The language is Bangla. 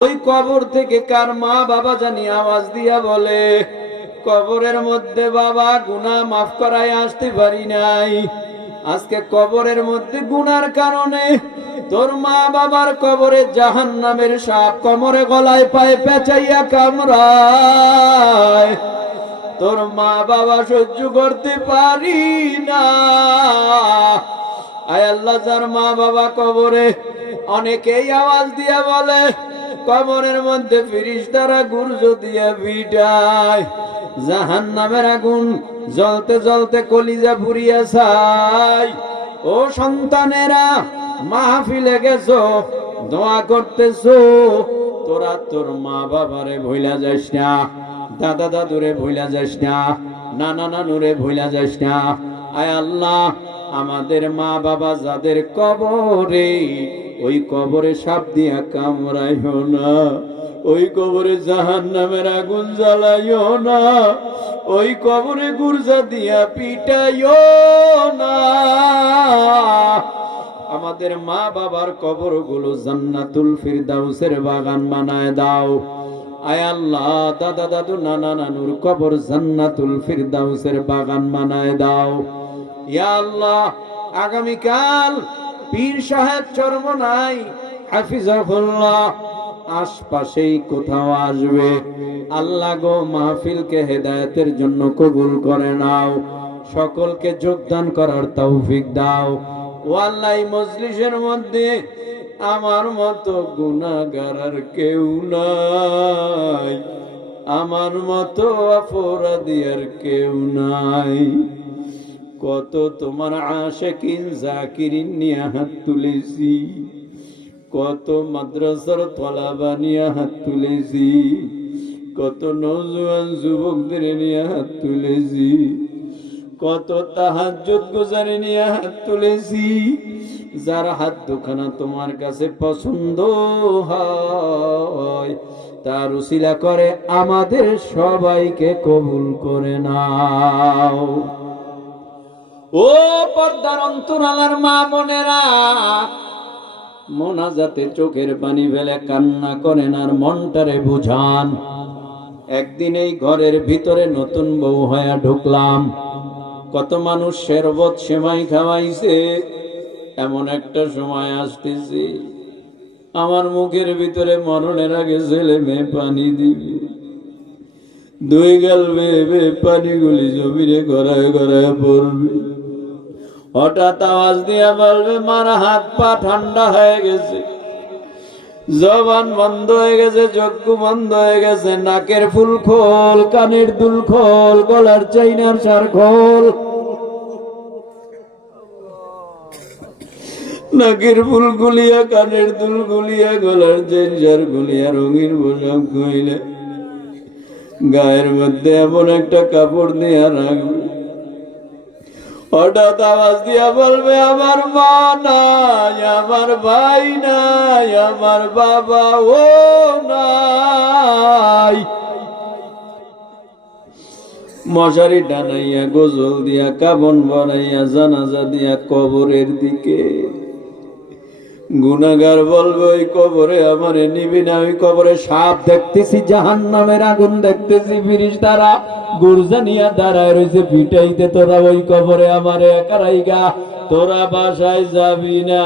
ওই কবর থেকে কার মা বাবা জানি আওয়াজ দিয়া বলে, কবরের মধ্যে বাবা গুনাহ মাফ করায় আসতে পারি নাই, আজকে কবরের মধ্যে গুনার কারণে তোর মা বাবার কবরে জাহান্নামের সাপ কোমরে গলায় পায়ে পেঁচাইয়া কামড়ায়, তোর মা বাবা সহ্য করতে পারি না। আয় আল্লাহ, যার মা বাবা কবরে, অনেকেই আওয়াজ দিয়া বলে, কবরের মধ্যে ফেরেশতারা গুর্জ দিয়া পিটায়, জাহান্নামের আগুন জ্বলতে জ্বলতে কলিজা পুড়িয়া যায়। ও সন্তানেরা, মাহফিলে গেছো, দোয়া করতেছো, তোরা তোর মা বাবারে ভুলা যাস না, দাদা দাদুরে ভুলা যাস না, নানা নানুরে ভুলা যাস না। আয় আল্লাহ, আমাদের মা বাবা যাদের কবরে, ওই কবরে সাপ দিয়া কামড়াইও না, ওই কবরে জাহান্নামের আগুন জ্বালাইও না, ওই কবরে গুর্জা দিয়া পিটাইও না। আমাদের মা বাবার কবরগুলো জান্নাতুল ফিরদাউসের বাগান বানায় দাও। আয় আল্লাহ, দাদা দাদু নানা নানুর কবর জান্নাতুল ফিরদাউসের বাগান বানায় দাও। ইয়া আল্লাহ, আগামীকাল পীর সাহেব চরমনাই হাফিজাহুল্লাহ আশপাশেই কোথাও আসবে। আল্লাহ গো, মাহফিলকে হেদায়েতের জন্য কবুল করে নাও, সকলকে যোগদান করার তৌফিক দাও। ও আল্লাহ, এই মজলিসের মধ্যে আমার মতো গুনাহগার আর কেউ নাই, আমার মতো অপরাধী আর কেউ নাই। কত তোমার আশিকিন জাকিরিন নিয়ে হাত তুলেছি, কত মাদ্রাসার তলাবা নিয়ে হাত তুলেছি, কত নওজোয়ান যুবকদের নিয়ে হাত তুলেছি, কত তাহাজ্জুদ গুজারি নিয়ে হাত তুলেছি। যার হাত দুখানা তোমার কাছে পছন্দ হয়, তার উসিলা করে আমাদের সবাইকে কবুল করে নাও। ও পর্দার অন্তরালার মা বোনেরা, মোনাজাতে চোখের পানি ফেলে কান্না করেন আর মনটারে বুঝান। একদিন এই ঘরের ভিতরে নতুন বউ হয়ে ঢুকলাম, কত মানুষ শরবত সেমাই খাওয়াইছে, এমন একটা সময় আসতেছে আমার মুখের ভিতরে মরণের আগে ছেলে মেয়ে পানি দিবে, দুই গাল বেয়ে পানিগুলি জমিরে গড়ায় গড়ায় পড়বে। হঠাৎ আওয়াজ দিয়া বলবে, মার হাত পা ঠান্ডা হয়ে গেছে, জবান বন্ধ হয়ে গেছে, চক্ষু বন্ধ হয়ে গেছে, নাকের ফুল খোল, কানের দুল খোল, গলার চাইনার সার খোল। নাকের ফুল গুলিয়া, কানের দুল গুলিয়া, গলার চাইনার গুলিয়া, রঙিন পোশাক কইলে গায়ের মধ্যে এমন একটা কাপড় দিয়ে রাখবে। হঠাৎ আওয়াজ দিয়া বলবে, আমার মা নাই, আমার ভাই নাই, আমার বাবা ও নাই। মশারি টানাইয়া, গোসল দিয়া, কাফন বানাইয়া, জানাজা দিয়া কবরের দিকে। গুনাহগার বলবে, ওই কবরে আমারে নিবি না, ওই কবরে সাপ দেখতেছি, জাহান্নামের আগুন দেখতেছি, ফেরেশতারা গুর্জা নিয়া দাঁড়ায় রয়েছে পিটাইতে, তোরা ওই কবরে আমারে একা রাইগা, তোরা বাসায় যাবি না।